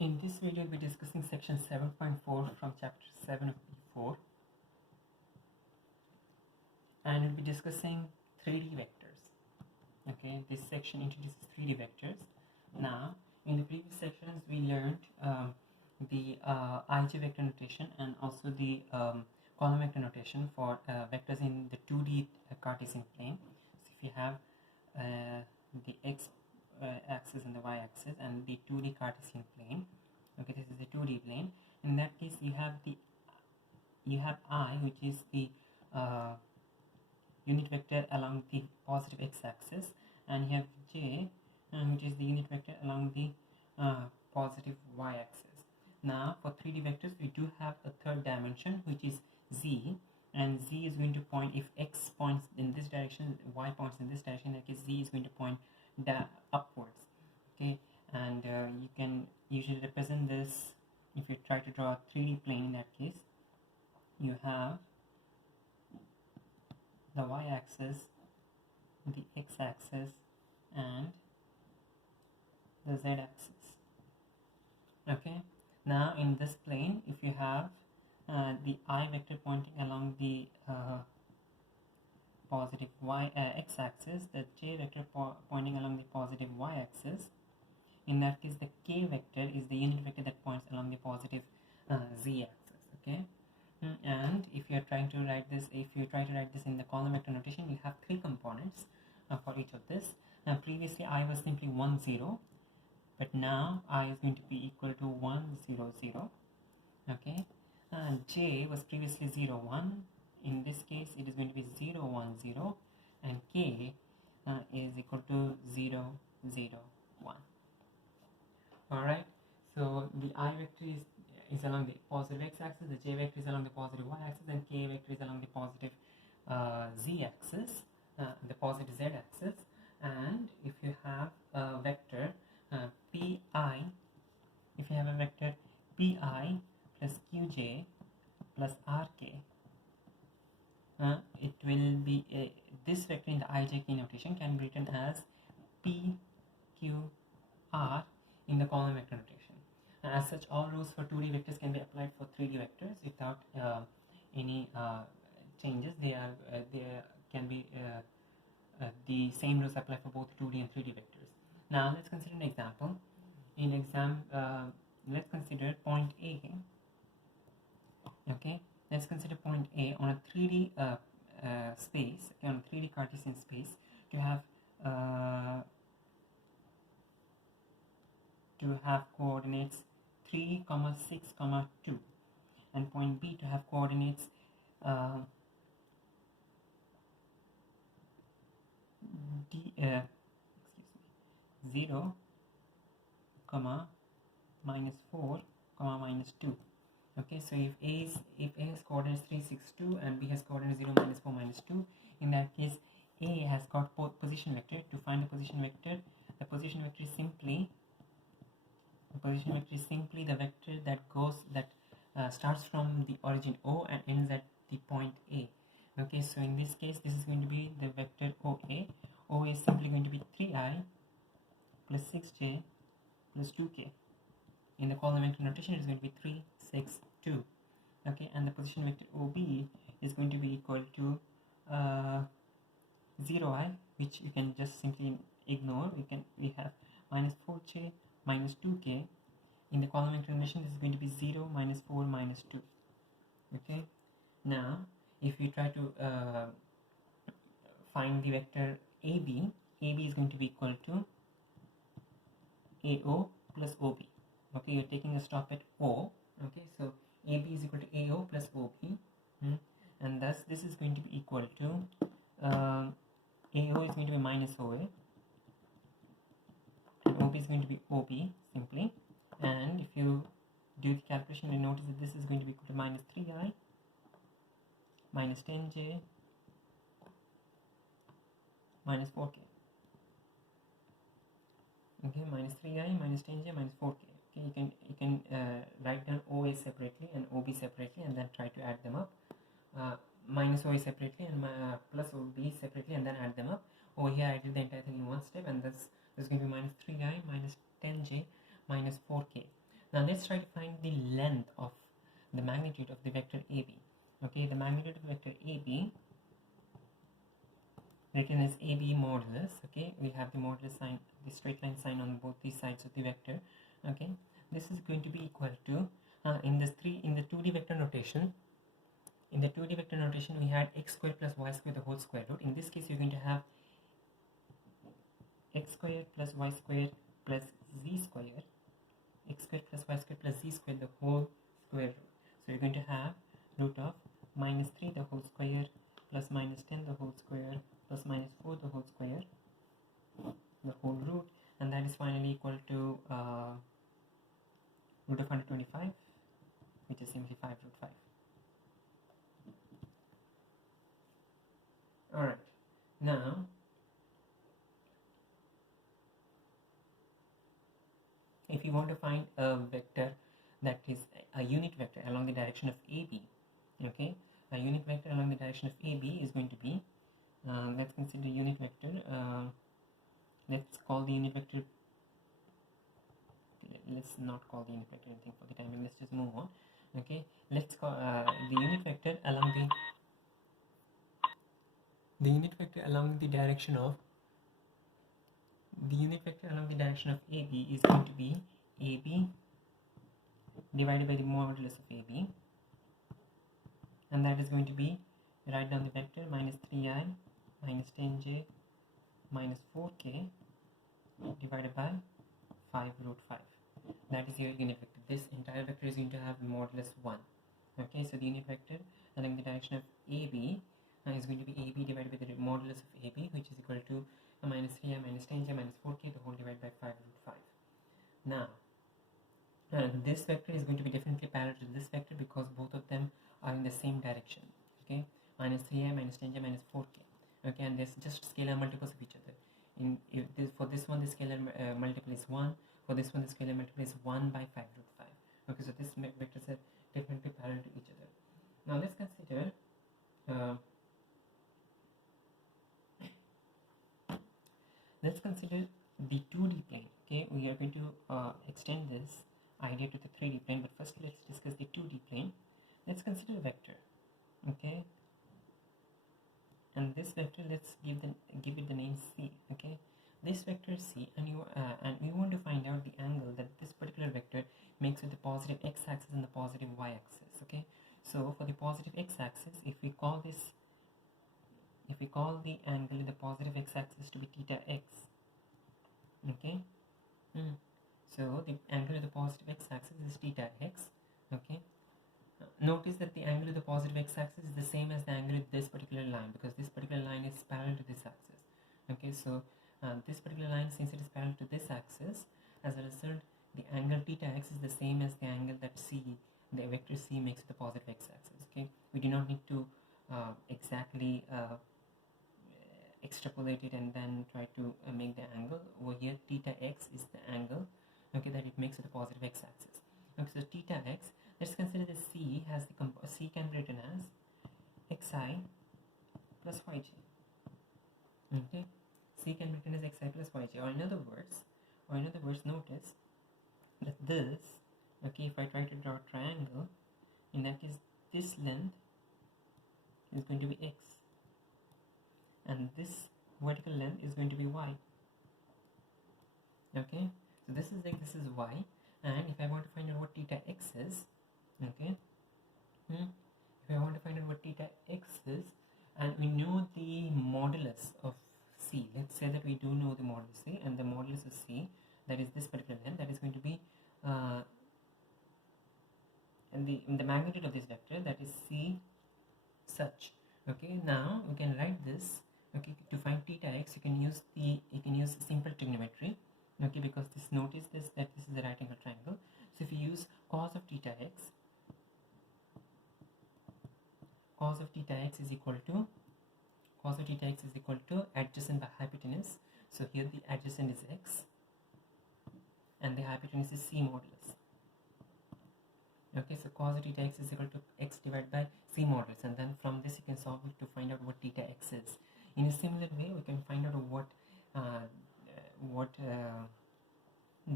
In this video, we'll be discussing section 7.4 from chapter 7 of P4, and we'll be discussing 3D vectors. Okay, this section introduces 3D vectors. Now, in the previous sections, we learned the ij vector notation and also the column vector notation for vectors in the 2D Cartesian plane. So, if you have the x axis and the y axis and the 2D Cartesian plane, okay, this is the 2D plane. In that case, you have I, which is the unit vector along the positive x-axis, and you have j, which is the unit vector along the positive y-axis. Now, for 3D vectors, we do have a third dimension, which is z, and z is going to point, if x points in this direction, y points in this direction, that is z is going to point upwards. Okay, and you can usually represent this if you try to draw a 3D plane. In that case, you have the y-axis, the x-axis, and the z-axis. Okay, now in this plane, if you have the I vector pointing along the positive x-axis, the j vector pointing along the positive y-axis, in that case the k vector is the unit vector that points along the positive z-axis. Okay, and if you are trying to write this, in the column vector notation, you have three components for each of this. Now, previously I was simply 1 0, but now I is going to be equal to 1 0 0. Okay, and j was previously 0 1. In this case, it is going to be 0 1 0, and k is equal to 0 0 1. Alright, so the I vector is along the positive x-axis, the j vector is along the positive y-axis, and k vector is along the positive z-axis, the positive z-axis. And if you have a vector pi, if you have a vector pi plus qj plus rk, it will be this vector in the ijk notation can be written as p q r in the column vector notation. As such, all rules for 2D vectors can be applied for 3D vectors without any changes. They can be the same rules apply for both 2D and 3D vectors. Now let's consider an example. Let's consider point A. Okay, let's consider point A on a 3D space, okay, on a 3D Cartesian space, to have coordinates 3, 6, 2, and point B to have coordinates 0, -4, -2. Okay, so if A has coordinates 3, 6, 2, and B has coordinates 0, -4, -2, in that case A has got position vector. To find the position vector, the position vector is simply the vector that starts from the origin O and ends at the point A. Okay, so in this case, this is going to be the vector OA. OA is simply going to be 3i plus 6j plus 2k. In the column vector notation, it is going to be 3, 6, 2. Okay, and the position vector OB is going to be equal to 0i, which you can just simply ignore. We have -4j minus 2k. In the column vector notation, this is going to be 0, -4, -2. Okay, now if you try to find the vector AB is going to be equal to AO plus OB. Okay, you're taking a stop at O. Okay, so AB is equal to AO plus OB, and thus this is going to be equal to AO is going to be minus OA, and OB is going to be OB simply. And if you do the calculation, you notice that this is going to be equal to -3i minus 10j minus 4k. Okay, -3i minus 10j minus 4k. Okay, you can write down OA separately and OB separately, and then try to add them up. Minus OA separately and plus OB separately, and then add them up. Over here, I did the entire thing in one step, and this is going to be -3i minus 10j minus 4k. Now let's try to find the length of the magnitude of the vector AB. Okay, the magnitude of the vector AB, written as AB modulus. Okay, we have the modulus sign, the straight line sign on both these sides of the vector. Okay, this is going to be equal to in the 2D vector notation. In the 2D vector notation, we had x squared plus y squared the whole square root. In this case, you're going to have x squared plus y squared plus z squared, x squared plus y squared plus z squared the whole square root. So you're going to have root of minus 3 the whole square plus minus 10 the whole square plus minus 4 the whole square, the whole root, and that is finally equal to root of 125, which is simply 5 root 5. Alright, now if you want to find a vector that is a unit vector along the direction of AB, okay, a unit vector along the direction of AB is going to be, let's consider unit vector, let's call the unit vector, let's not call the unit vector anything for the time being, let's just move on. Okay, let's call the unit vector along the direction of AB is going to be AB divided by the modulus of AB, and that is going to be, write down the vector, minus 3i minus 10j minus 4k divided by 5 root 5. That is your unit vector. This entire vector is going to have modulus 1. Okay, so the unit vector along the direction of AB is going to be AB divided by the modulus of AB, which is equal to minus 3i minus 10j minus 4k the whole divided by 5 root 5. Now this vector is going to be definitely parallel to this vector because both of them are in the same direction. Okay, minus 3i minus 10j minus 4k. Okay, and there's just scalar multiples of each other. For this one the scalar multiple is 1, for this one the scalar multiple is 1 by 5 root 5. Okay, so these vectors are definitely parallel to each other. Now let's consider the 2D plane. Okay, we are going to extend this idea to the 3D plane, but first let's discuss the 2D plane. Let's consider a vector. Okay, and this vector, let's give it the name C. Okay, this vector is C, and you want to find out the angle that this particular vector makes with the positive x-axis and the positive y-axis. Okay, so for the positive x-axis, if we call the angle in the positive x-axis to be theta x, okay, so the angle of the positive x-axis is theta x. Okay, notice that the angle of the positive x-axis is the same as the angle of this particular line, because this particular line is parallel to this axis. Okay, so this particular line, since it is parallel to this axis, as a result the angle theta x is the same as the angle that the vector C makes with the positive x-axis. Okay, we do not need to exactly extrapolate it and then try to make the angle. Over here theta x is the angle, okay, that it makes with the positive x-axis. Okay, so theta x, let's consider that C has C can be written as xi plus yj. Okay, C can be written as xi plus yj, or in other words, notice that this, okay, if I try to draw a triangle, in that case this length is going to be x, and this vertical length is going to be y. Okay, so this is x, this is y, and if I want to find out what theta x is, okay, if I want to find out what theta x is, and we know the modulus of C, let's say that we do know the modulus C, and the modulus of C, that is this particular length, that is going to be in the magnitude of this vector, that is C such. Okay, now we can write this. Okay, to find theta x, you can use simple trigonometry. Okay, because notice that this is a right angle triangle. So if you use cos of theta x is equal to adjacent by hypotenuse. So here the adjacent is x and the hypotenuse is C modulus. Okay, so cos of theta x is equal to x divided by C modulus, and then from this you can solve it to find out what theta x is. In a similar way, we can find out what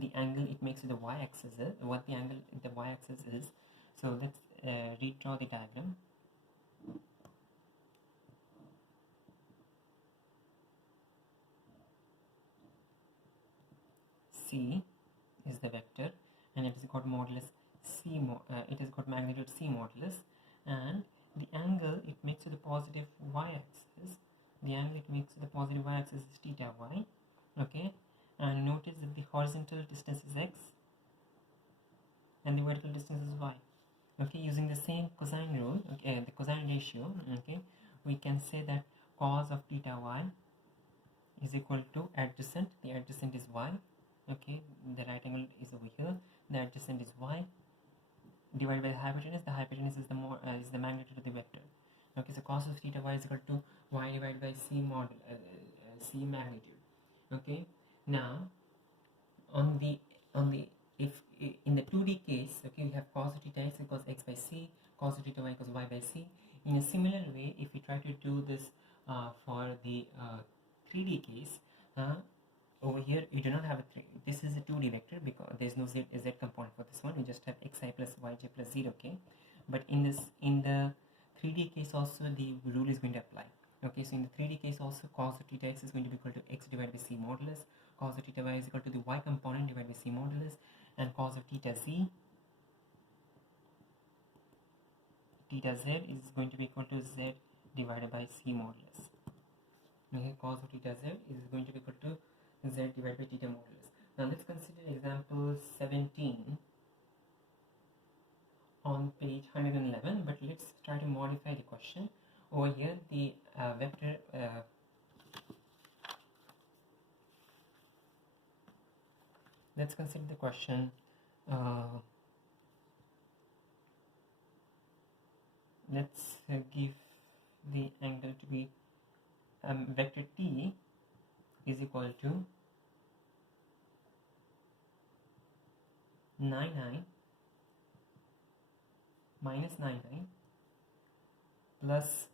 the angle it makes to the y-axis is, what the angle the y-axis is. So let's redraw the diagram. C is the vector, and it has got modulus C. It has got magnitude C modulus, and the angle it makes to the positive y-axis. The angle it makes to the positive y-axis is theta y. Okay, and notice that the horizontal distance is x, and the vertical distance is y. Okay, using the same cosine rule, okay, the cosine ratio. Okay, we can say that cos of theta y is equal to adjacent. The adjacent is y. Okay, the right angle is over here, the adjacent is y, divided by the hypotenuse. The hypotenuse is the magnitude of the vector. Okay, so cos of theta y is equal to y divided by c c magnitude. Okay, now if in the 2D case, okay, we have cos of theta x equals x by c, cos of theta y equals y by c. In a similar way, if we try to do this for the 3D case, over here you do not have a 3. This is a 2D vector because there is no z component for this one. We just have xi plus yj plus 0k. But in the 3D case also the rule is going to apply. Okay, so in the 3D case also cos of theta x is going to be equal to x divided by c modulus, cos of theta y is equal to the y component divided by c modulus, and cos of theta z is going to be equal to z divided by c modulus. Okay, cos of theta z is going to be equal to z divided by theta modulus. Now let's consider example 17 on page 111, but let's try to modify the question. Over here the vector let's consider the question let's give the angle to be vector t is equal to 99 minus 99 plus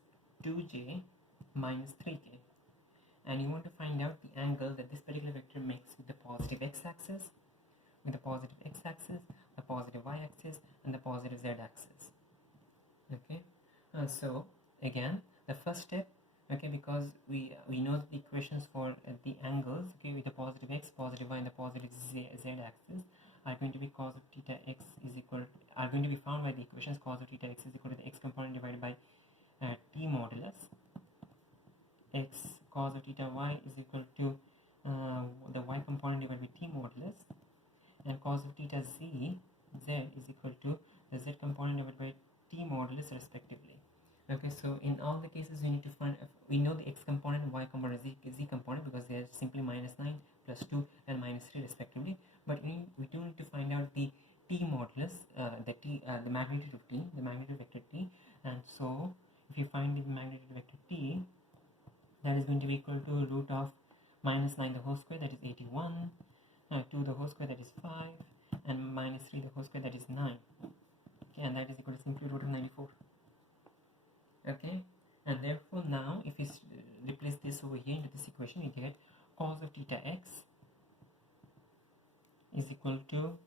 2j minus 3k, and you want to find out the angle that this particular vector makes with the positive x-axis, the positive y-axis, and the positive z-axis. Okay, so again the first step, okay, because we know the equations for the angles, okay, with the positive x, positive y, and the positive z-axis are going to be cos of theta x is equal are going to be found by the equations cos of theta x is equal to the x component divided by t modulus x, cos of theta y is equal to the y component divided by t modulus, and cos of theta z is equal to the z component divided by t modulus respectively. Okay, so in all the cases we need to find, we know the x component, y component, z component because they are simply minus 9 plus 2 and minus 3 respectively, but we do need to find out the t modulus, the magnitude of t, the magnitude vector t. And so if you find the magnitude vector t, that is going to be equal to root of minus 9 the whole square, that is 81, 2 the whole square, that is 5, and minus 3 the whole square, that is 9. Okay, and that is equal to simply root of 94. Okay, and therefore now if we replace this over here into this equation, you get cos of theta x is equal to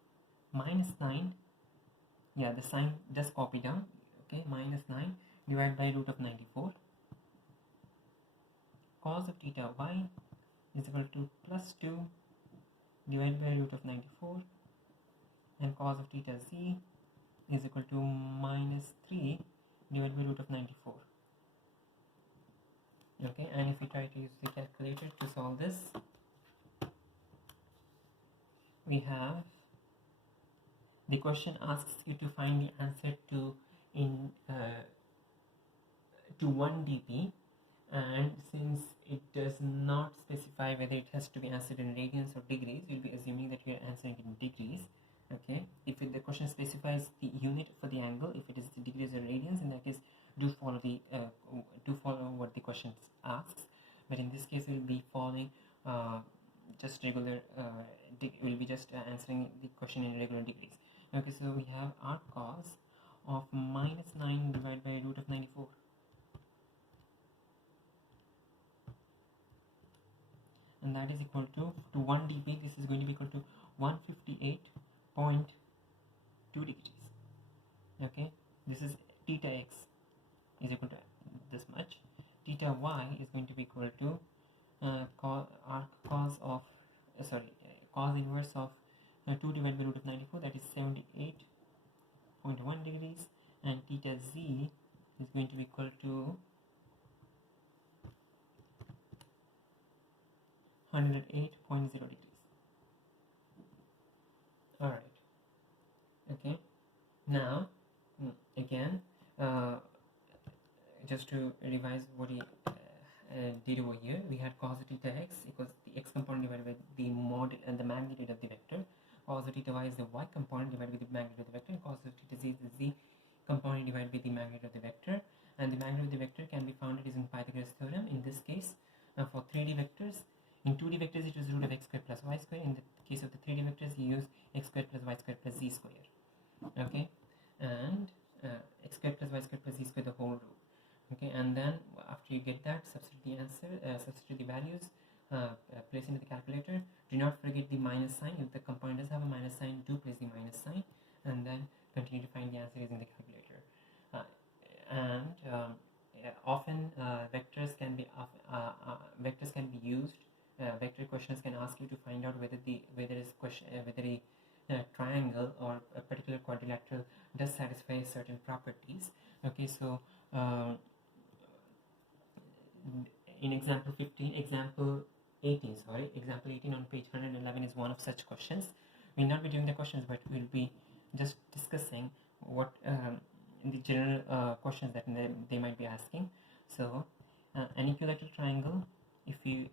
minus 9, yeah, the sign does copy down, okay, minus 9 divided by root of 94. Cos of theta y is equal to plus 2 divided by root of 94, and cos of theta z is equal to minus 3 divided by root of 94. Okay, and if we try to use the calculator to solve this, we have, the question asks you to find the answer to 1 dp, and since it does not specify whether it has to be answered in radians or degrees, you'll be assuming that you are answering it in degrees. Okay, if the question specifies the unit for the angle, if it is the degrees or radians, in that case do follow what the question asks. But in this case we'll be following just regular we'll be just answering the question in regular degrees. Okay, so we have arc cos of minus 9 divided by root of 94, and that is equal to 1 dp. This is going to be equal to 158.2 degrees. Okay, this is theta x is equal to this much. Theta y is going to be equal to cos inverse of 2 divided by root of 94, that is 78.1 degrees, and theta z is going to be equal to 108.0 degrees. Alright, okay, now again, just to revise what he did over here, we had cos theta x equals the x component divided by the mod and the magnitude of the vector. Cos theta y is the y component divided by the magnitude of the vector. Cos theta z is the z component divided by the magnitude of the vector. And the magnitude of the vector can be found using Pythagoras theorem. In this case, for 3D vectors, in 2D vectors it was root of x squared plus y squared. In the case of the 3D vectors, you use x squared plus y squared plus z squared. Okay, and x squared plus y squared plus z squared, the whole root. Okay, and then after you get that, substitute the answer, substitute the values, place into the calculator. Do not forget the minus sign. If the component does have a minus sign, do place the minus sign, and then continue to find the answer using the calculator. Often vectors can be used. Vector questions can ask you to find out whether a triangle or a particular quadrilateral does satisfy certain properties. Okay, so in example 18 on page 111 is one of such questions. We'll not be doing the questions, but we'll be just discussing what the general questions that they might be asking. So an equilateral triangle, if you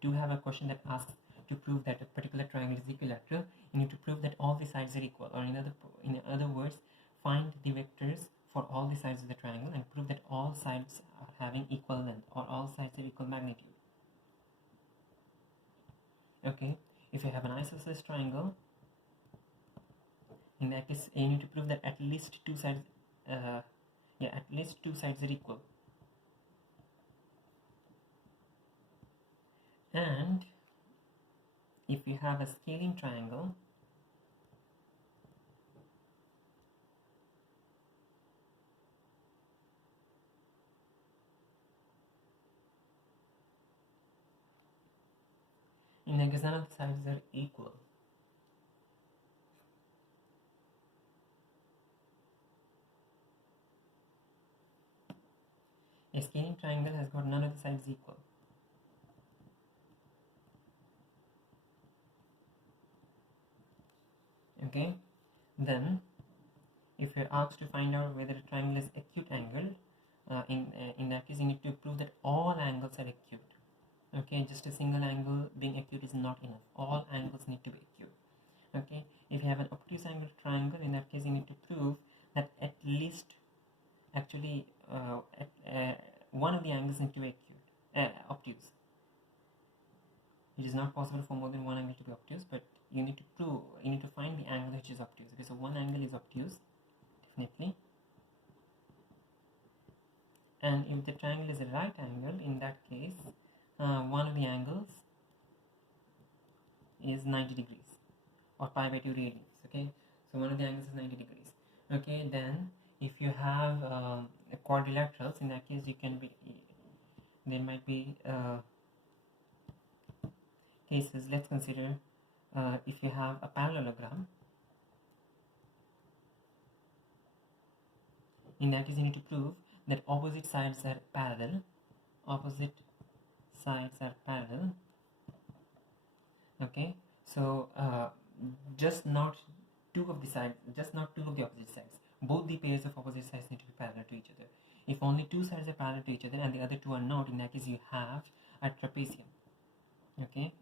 do have a question that asks to prove that a particular triangle is equilateral, you need to prove that all the sides are equal, or in other words, find the vectors for all the sides of the triangle and prove that all sides are having equal length, or all sides have equal magnitude. Okay, if you have an isosceles triangle, in that case you need to prove that at least two sides are equal. And if you have a scaling triangle, in that case none of the sides are equal. A scaling triangle has got none of the sides equal. Okay, then if you're asked to find out whether a triangle is acute angled, in that case you need to prove that all angles are acute. Okay, just a single angle being acute is not enough. All angles need to be acute. Okay, if you have an obtuse angled triangle, in that case you need to prove that at least one of the angles need to be obtuse. It is not possible for more than one angle to be obtuse, but you need to find the angle which is obtuse. Okay, so one angle is obtuse, definitely. And if the triangle is a right angle, in that case, one of the angles is 90 degrees, or pi by 2 radians. Okay, so one of the angles is 90 degrees. Okay, then if you have quadrilaterals, in that case there might be cases. Let's consider if you have a parallelogram. In that case you need to prove that opposite sides are parallel. Okay, so just not two of the opposite sides. Both the pairs of opposite sides need to be parallel to each other. If only two sides are parallel to each other and the other two are not, in that case you have a trapezium. Okay,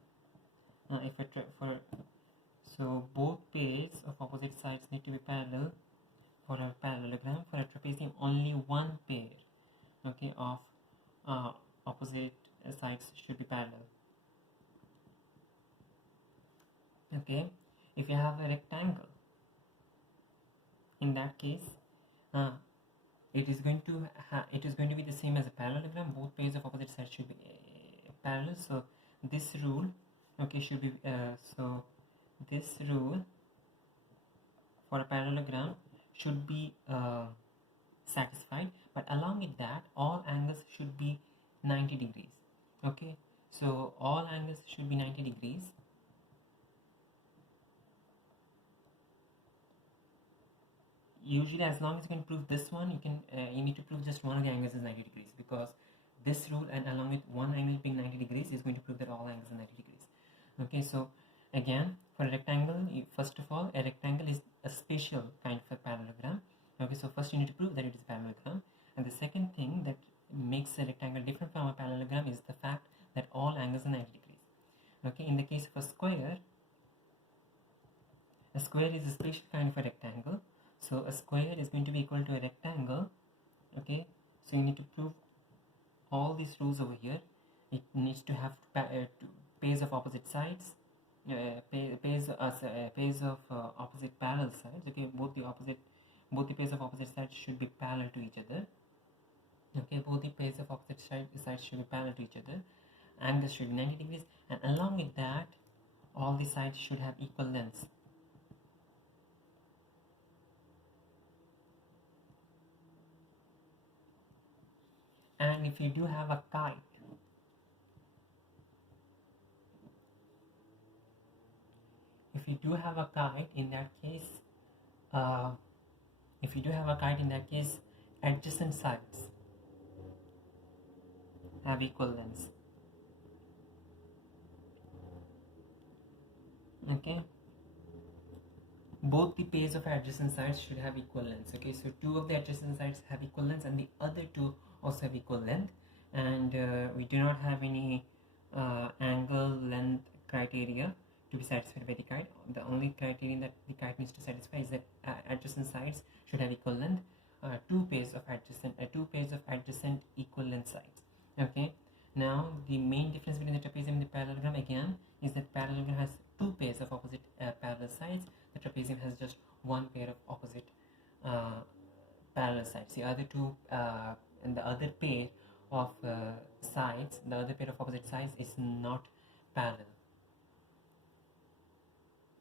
so both pairs of opposite sides need to be parallel for a parallelogram. For a trapezium, only one pair, okay, of opposite sides should be parallel. Okay, if you have a rectangle, in that case it is going to be the same as a parallelogram. Both pairs of opposite sides should be parallel. So this rule, okay, should be so this rule for a parallelogram should be satisfied, but along with that all angles should be 90 degrees. Okay, so all angles should be 90 degrees. Usually, as long as you can prove this one, you need to prove just one of the angles is 90 degrees, because this rule and along with one angle being 90 degrees is going to prove that all angles are 90 degrees. Okay, so again, for a rectangle, first of all, a rectangle is a spatial kind of a parallelogram. Okay, so first you need to prove that it is a parallelogram, and the second thing that makes a rectangle different from a parallelogram is the fact that all angles are 90 degrees. Okay, in the case of a square is a spatial kind of a rectangle. So a square is going to be equal to a rectangle. Okay, so you need to prove all these rules over here. It needs to have pairs of opposite sides, pairs of opposite parallel sides. Okay, both the pairs of opposite sides should be parallel to each other. Okay, both the pairs of opposite sides should be parallel to each other. Angles should be 90 degrees, and along with that, all the sides should have equal lengths. And if you do have a kite, in that case, adjacent sides have equal lengths. Okay, both the pairs of adjacent sides should have equal lengths. Okay, so two of the adjacent sides have equal lengths and the other two also have equal length, and we do not have any angle length criteria to be satisfied by the kite. The only criterion that the kite needs to satisfy is that adjacent sides should have equal length, two pairs of adjacent equal length sides. Okay, now the main difference between the trapezium and the parallelogram again is that parallelogram has two pairs of opposite parallel sides. The trapezium has just one pair of opposite parallel sides. The other two and the other pair of opposite sides is not parallel.